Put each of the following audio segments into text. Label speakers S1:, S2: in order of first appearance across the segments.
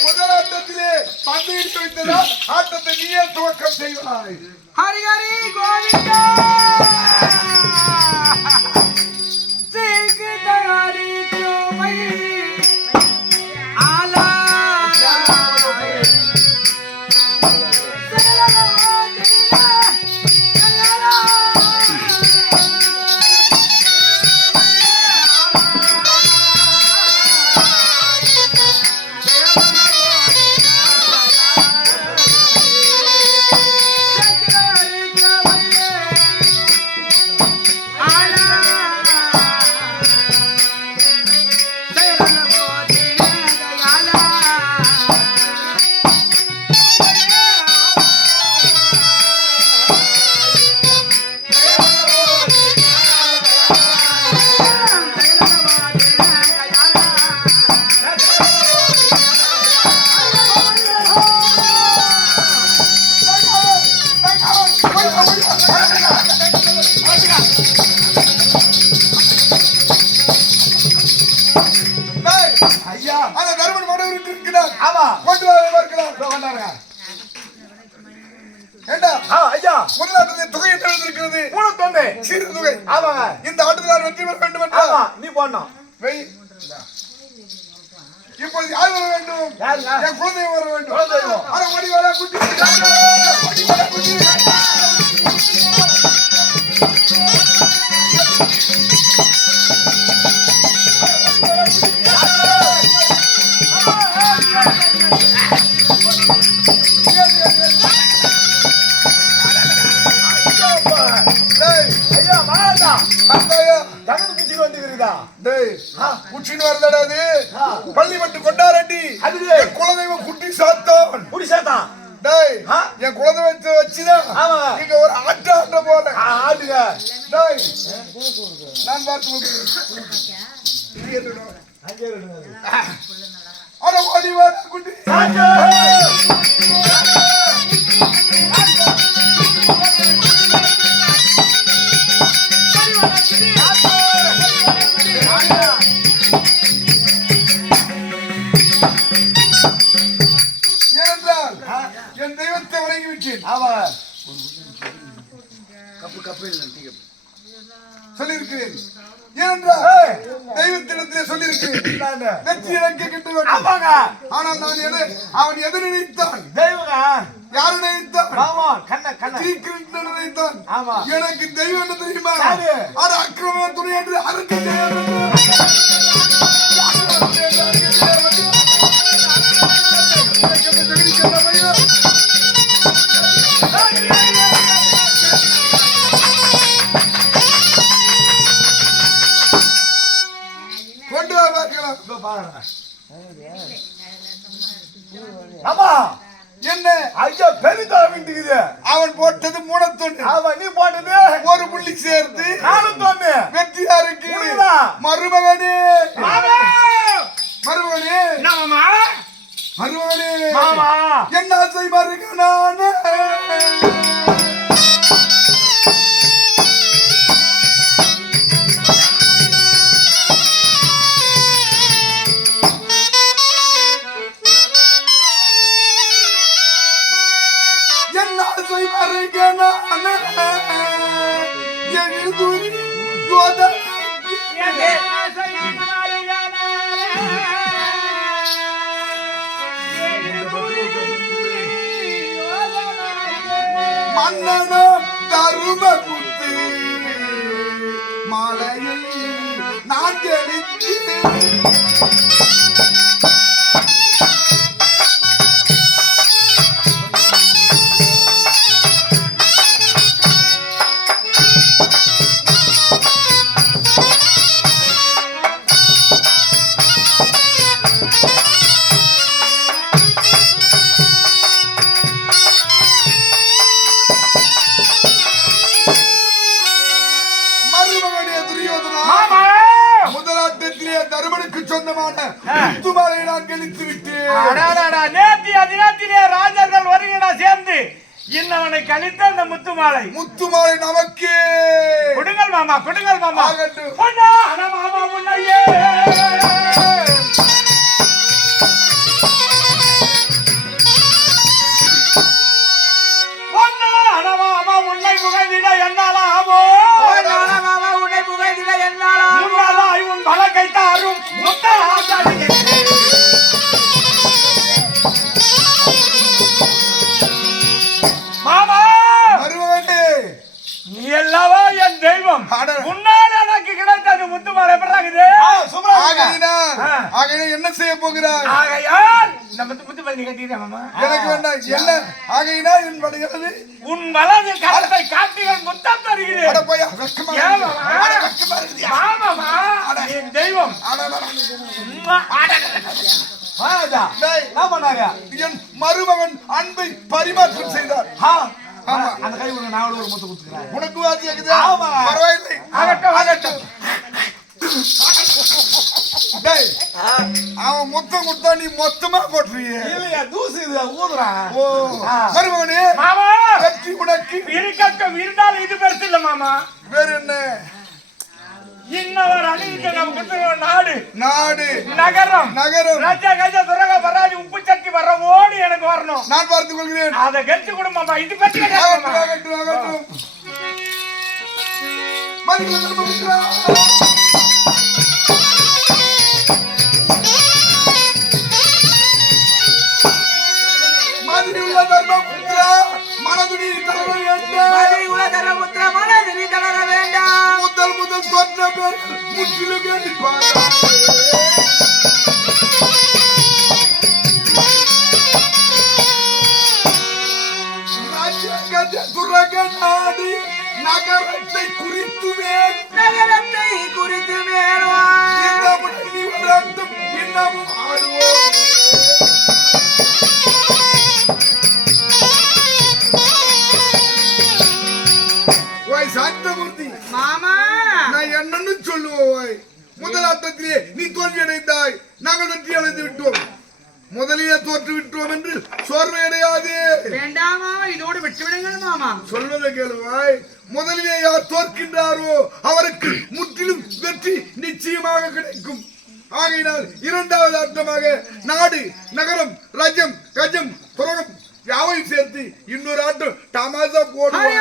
S1: முதலாட்டத்திலே பந்தயிட்டு வைத்ததா ஆட்டத்தை நீயே துவக்கம் செய்வாய்.
S2: ஹரி ஹரி கோவிந்தா!
S1: முதலாட்டத்தில் தொகை என்று எழுதியிருக்கிறது
S3: மூணு
S1: சிறு தொகை.
S3: ஆமாங்க
S1: இந்த ஆட்டத்தில் நான் வெற்றி பெற வேண்டும்
S3: ஆமா நீ போடணும்.
S1: வெய். இப்போது யார் வர வேண்டும்?
S3: யாருங்க?
S1: என் குழந்தை வர வேண்டும். குட்டி. ஓடி வாடா குட்டி.
S3: மாதா
S1: அத்தாயா,
S3: தகடு குச்சி வந்துக்கிறதா
S1: டேய், குச்சின்னு வரலடா அது. பள்ளி மட்டும் கொண்டாரண்டி
S3: அதுக்கு.
S1: என் குலதெய்வம் குட்டி சாத்தான்.
S3: குடி சேர்த்தான்
S1: டேய். என் குலதெய்வத்தை வச்சுதான்
S3: ஆமா.
S1: நீங்க ஒரு ஆட்ட ஆட்ட
S3: ஆட்டுங்க
S1: டேய். நான் பார்த்து அட ஓடி குட்டி.
S3: ஏய்.
S1: தெய்வத்திடத்திலே. வெற்றி எனக்கு கிட்ட வேண்டும்
S3: ஆமாங்க.
S1: ஆனால் நான் எது அவன் எதை நினைத்தான்? யாரு நினைத்தான்?
S3: ஆமா கண்ண கண்ண.
S1: சீக்கிரம் நினைத்தான்.
S3: ஆமா.
S1: எனக்கு தெய்வம் என்ன தெரியுமா? அது அக்கிரம துணை என்று. அறுக்க செய்ய
S3: ஆமா.
S1: என்ன?
S3: ஐயா பெரிதா விண்டுக்குது
S1: அவன் போட்டது மூணத்தொண்டு
S3: ஆமா நீ போட்டது
S1: ஒரு புள்ளி சேர்த்து.
S3: நாலு தொண்ணு
S1: வெற்றியாருக்கு? மருமகனே. மருமகனே.
S3: மாமா?
S1: மருமகனே.
S3: மாமா!
S1: என்ன ஆசை மருகனான மன்னனும் தரும குத்து. மாலையை நான் ஜெடித்து
S4: இன்னவனை கழித்த அந்த முத்துமாலை
S1: முத்துமாலை நமக்கே.
S4: கொடுங்கள் மாமா கொடுங்கள் மாமா. பொன்னா,
S1: எனக்கு வேண்டாம். என்ன? ஆகையினால் என் படுகிறது
S4: உன் வலது கரத்தை காட்டுகள் முத்தம்
S1: அட
S4: தருகிறேன்
S1: போய்?
S4: மாமாமா என் தெய்வம்.
S1: என் மருமகன் அன்பை பரிமாற்றம் செய்தார்.
S3: ஆ,
S1: ஆமா.
S3: அந்த கை உனக்கு நான் ஒரு முத்து குத்துக்கிறேன்
S1: உனக்கு வாசி இருக்குதா
S3: ஆமா.
S1: பரவாயில்லை.
S4: ஆகட்டும் ஆகட்டும்.
S1: நீ மொத்தமா போட்டுருவியே
S3: இல்லையா? தூசு இது ஊதுறான்
S1: ஓ. மருமகனே
S4: மாமா!
S1: வெற்றி உனக்கு.
S4: இருக்கட்டும் இருந்தாலும் இது பெருசு இல்ல மாமா.
S1: வேற என்ன?
S4: இன்னொரு அணிக்கு நம்ம கொடுத்துருக்க நாடு.
S1: நாடு.
S4: நகரம்.
S1: நகரம்.
S4: ராஜா கஜா துரக வராஜ் உப்பு சட்டி வர ஓடி எனக்கு வரணும்.
S1: நான் பார்த்துக் கொள்கிறேன்.
S4: அதை கெட்டு கொடுமாமா இது பற்றி கிடையாது
S1: தர்மபுத்திரா, மனதுனி தளர வேண்டாம். முதல் முதல் சொன்ன பேர் முற்றிலும் துரக நாடு நகரத்தை குறித்துமே
S2: நகரத்தை குறித்து
S1: இன்னமும் ஆடுவோம். முதல் ஆட்டத்திலே நீ தோல்வி அடைந்தாய் நாங்கள் வெற்றி அடைந்து விட்டோம். முதலிலே தோற்று விட்டோம் என்று சோர்வை அடையாது
S2: வேண்டாமா இதோடு மாமா.
S1: சொல்வதை கேளுவாய். முதலிலே யார் தோற்கின்றாரோ அவருக்கு முற்றிலும் வெற்றி நிச்சயமாக கிடைக்கும். ஆகையினால் இரண்டாவது ஆட்டமாக நாடு நகரம் ராஜ்யம் கஜம் புரகம் யாவையும் சேர்த்து இன்னொரு ஆட்டம் தமாசா
S2: ஹரி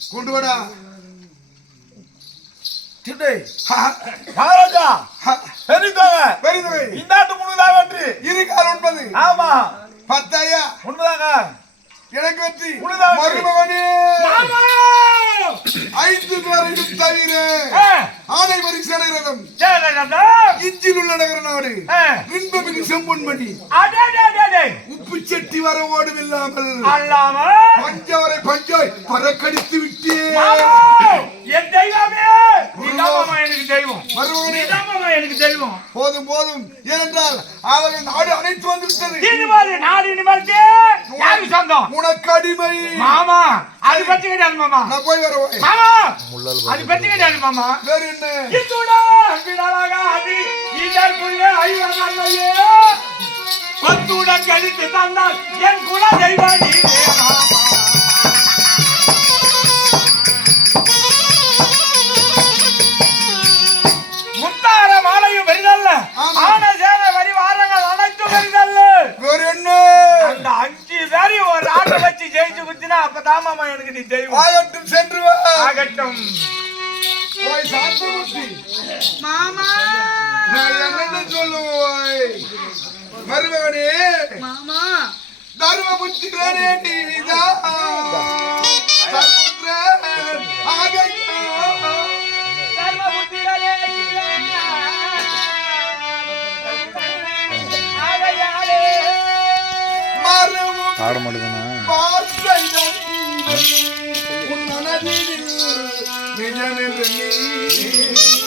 S1: கொண்டு வாடா.
S3: சிட்டு. மகாராஜா
S1: பெரிதுரை
S3: இந்த ஆட்டு முழுதாக வெற்றி
S1: இருக்கால் ஒன்பது
S3: ஆமா.
S1: பத்தாயா?
S3: உண்மைதாங்க.
S1: எனக்கு வெற்றி. மருமகனே. ஐந்து பேரையும் தவிர
S4: ஆ,
S1: ஆனை வரிசை ரதம்
S4: சரி, ரதம்.
S1: இஞ்சில் உள்ள நகர நாடு இன்பமிகு செம்பொன்மணி. உப்பு செட்டி வரவோடு இல்லாமல்
S4: அல்லாம?
S1: பஞ்சவரை பஞ்சாய் பறக்கடித்து விட்டே
S4: என் தெய்வமே! எனக்கு தெய்வம். மாமா எனக்கு தெய்வம்.
S1: போதும் போதும். ஏனென்றால் அவர்கள் நாடு அனைத்து வந்து விட்டது
S4: இனிமேல் நாடு இனிமேல்க்கு யாருக்கு சொந்தம்?
S1: உனக்கு அடிமை.
S4: மாமா அது பத்தி கிடையாது மாமா.
S1: நான் போய் வரவேன்.
S4: மாமா அது பத்தி கிடையாது மாமா.
S1: வேற என்ன?
S4: இத்துடா அன்பினாலாக அது இதற்குரிய ஐவரையே பத்துடன் கழித்து தந்தால் என் குல தெய்வ நீ
S1: நிஜமென்று நீ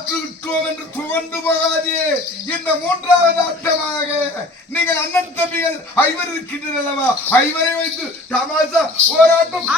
S1: தோற்று விட்டோம் என்று துவண்டு போகாதே இந்த மூன்றாவது ஆட்டமாக நீங்கள் அண்ணன் தம்பிகள் ஐவர் இருக்கின்றனர் அல்லவா? ஐவரை வைத்து தமாசா ஓராட்டம்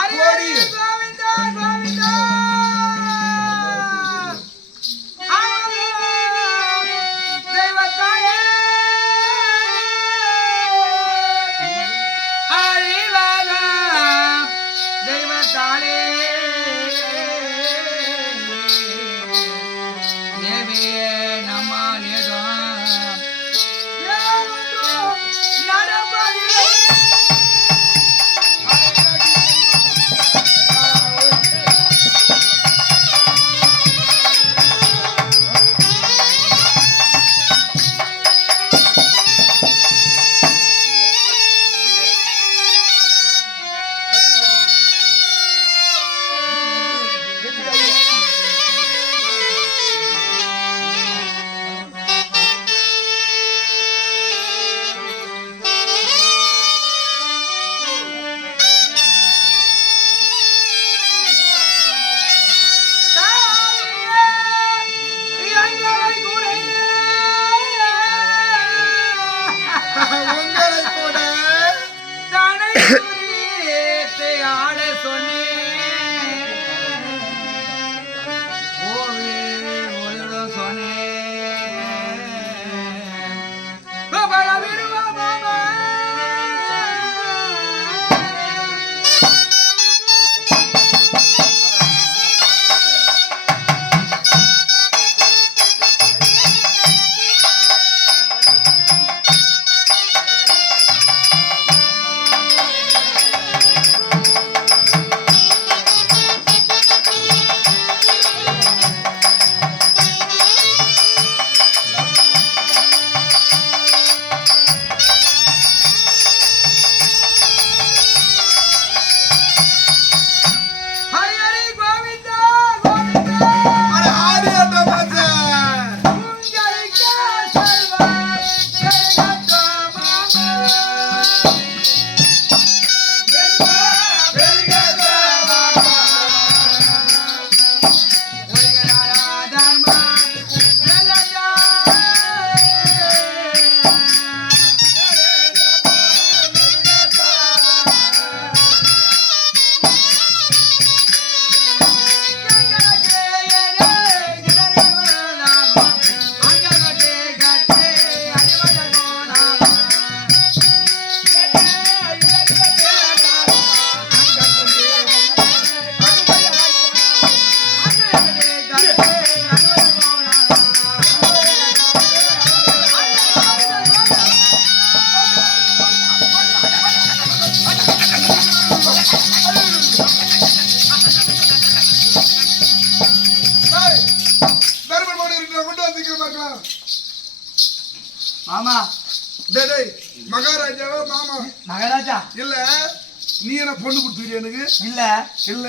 S1: இல்ல.
S4: இல்ல.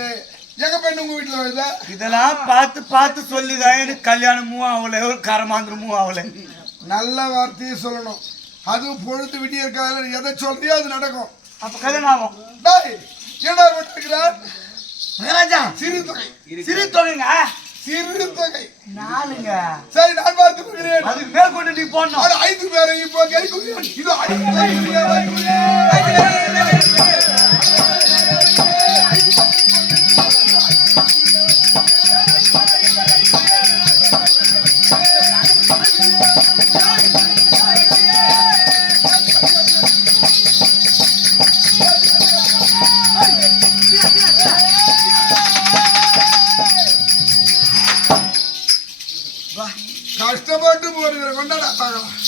S1: எங்க பெண்ணு உங்க வீட்டுல வருதா?
S4: இதெல்லாம் பார்த்து பார்த்து சொல்லிதான். எனக்கு கல்யாணமும் ஆகல. ஒரு கரமாந்திரமும் ஆகல.
S1: நல்ல வார்த்தையை சொல்லணும். அதுவும் பொழுது விடிய காலையில் எதை சொல்றியோ அது நடக்கும்.
S4: அப்ப கல்யாணம் ஆகும்.
S1: என்ன பண்ணிருக்கிறார்
S4: மகாராஜா
S1: சிறு தொகை.
S4: சிறு தொகைங்க.
S1: சிறு தொகை.
S4: நாலுங்க.
S1: சரி நான் பார்த்து கொள்கிறேன்
S4: அதுக்கு மேல் கொண்டு நீ போடணும்.
S1: ஐந்து பேரை இப்போ கேட்கிறேன் இது ஐந்து கஷ்டப்பட்டு போடுகிற கொண்டாடா பார்க்கலாம்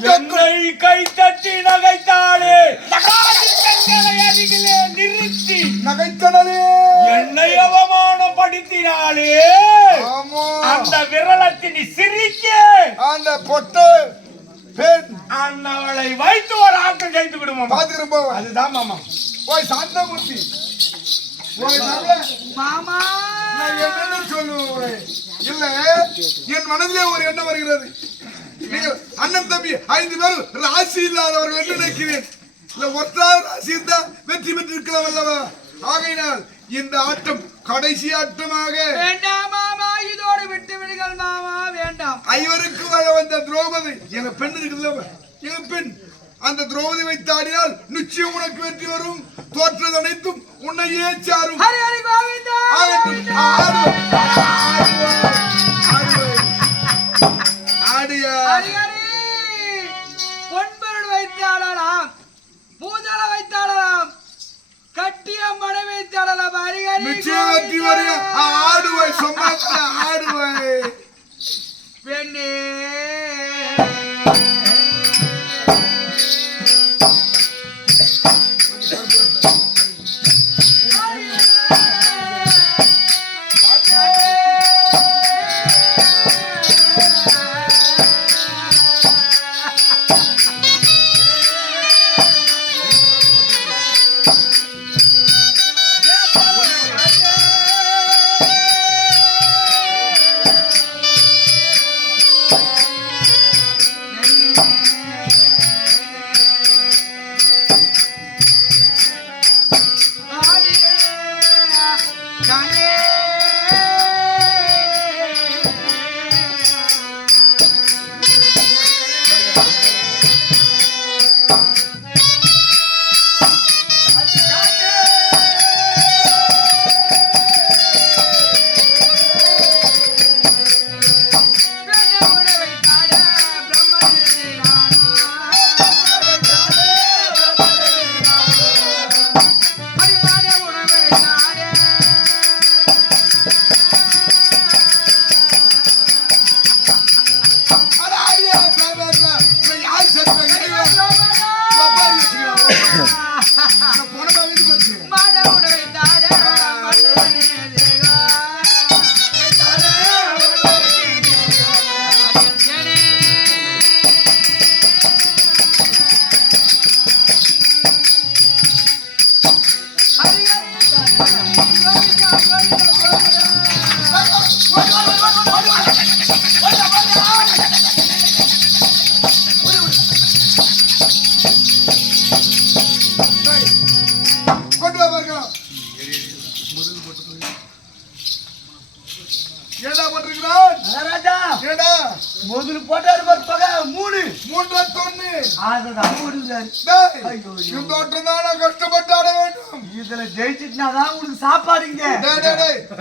S4: கை தட்டி நகைத்தாளே. அருகிலே நிறுத்தி.
S1: நகைத்தனலே.
S4: என்னை அவமானப்படுத்தினாளே.
S1: ஆமா.
S4: அந்த விரலத்தின் சிரிக்க
S1: அந்த பொட்ட பெண்.
S4: அண்ணவளை வைத்து ஒரு ஆட்டம் செய்து விடுவோம்.
S1: பாத்துக்கிறேன் போவ
S4: அதுதான் மாமா.
S1: போய் சாந்தமூர்த்தி.
S2: மாமா.
S1: நான் என்னன்னு சொல்லுவேன் இல்ல என் மனதிலே ஒரு எண்ணம் வருகிறது. அண்ணன் தம்பி ஐந்து பேரும் ராசி இல்லாதவர்கள் என்று நினைக்கிறேன் இல்ல ஒற்றாவது ராசி இருந்தா வெற்றி பெற்றிருக்கலாம் அல்லவா? ஆகையினால் இந்த ஆட்டம் கடைசி ஆட்டமாக.
S2: வேண்டாம் மாமா இதோடு விட்டு விடுங்கள் மாமா வேண்டாம்.
S1: ஐவருக்கு வாழ வந்த திரௌபதி எங்க பெண் இருக்குல்ல எங்க பெண்? அந்த திரௌபதி வைத்து ஆடினால் நிச்சயம் உனக்கு வெற்றி வரும். தோற்றது அனைத்தும் உன்னையே சாரும்.
S2: ஹரி ஹரி கோவிந்தா!
S1: ஆகட்டும். ஆடு. ஆடுவாய்.
S2: பொன்பொருள் வைத்து ஆடலாம். பூதள வைத்து ஆடலாம். கட்டிய மடை வைத்து ஆடலாம். ஹரி ஹரி
S1: நிச்சயம் வெற்றி வரும். ஆ, ஆடுவாய்
S4: முதல்ல போட்டாரு மூணு.
S1: மூன்றரை தொன்னு
S4: அதுதான் ஜெயிச்சிட்டுனா தான் உங்களுக்கு சாப்பாடுங்க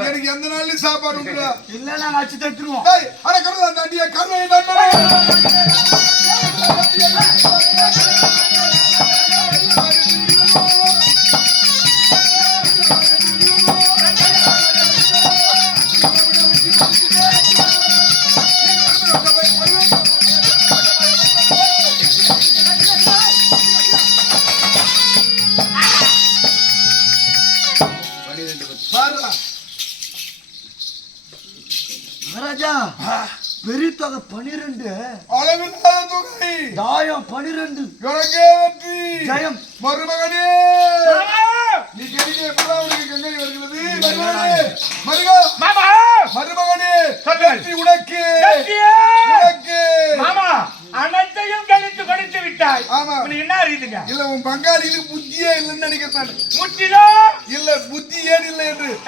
S1: எனக்கு எந்த நாள்லயும் சாப்பாடு உண்டுடா.
S4: இல்ல நாங்க அடிச்சு தட்டுருவோம்
S1: அட கடவுளா தாண்டிய கருணை
S4: தொகை பனிரெண்டு.
S1: அளவில்லாத தொகை.
S4: தாயம் பனிரெண்டு.
S1: எனக்கே வெற்றி.
S4: ஜெயம்.
S1: மருமகனே. நீ கெடிகே புறாவுக்கு கங்கை வருகிறது? மருமகனே. மருகா.
S4: மாமா.
S1: மருமகனே. வெற்றி உனக்கு! உனக்கு.
S4: மாமா அனைத்தையும் கழித்து கொடுத்து விட்டாய்.
S1: ஆமா.
S4: இப்ப என்ன அறியுதுங்க?
S1: இல்ல உன் பங்காளிகளுக்கு புத்தியே இல்லைன்னு நினைக்கிறேன்.
S4: முற்றிலும்.
S1: இல்ல புத்தி ஏன் இல்லை என்று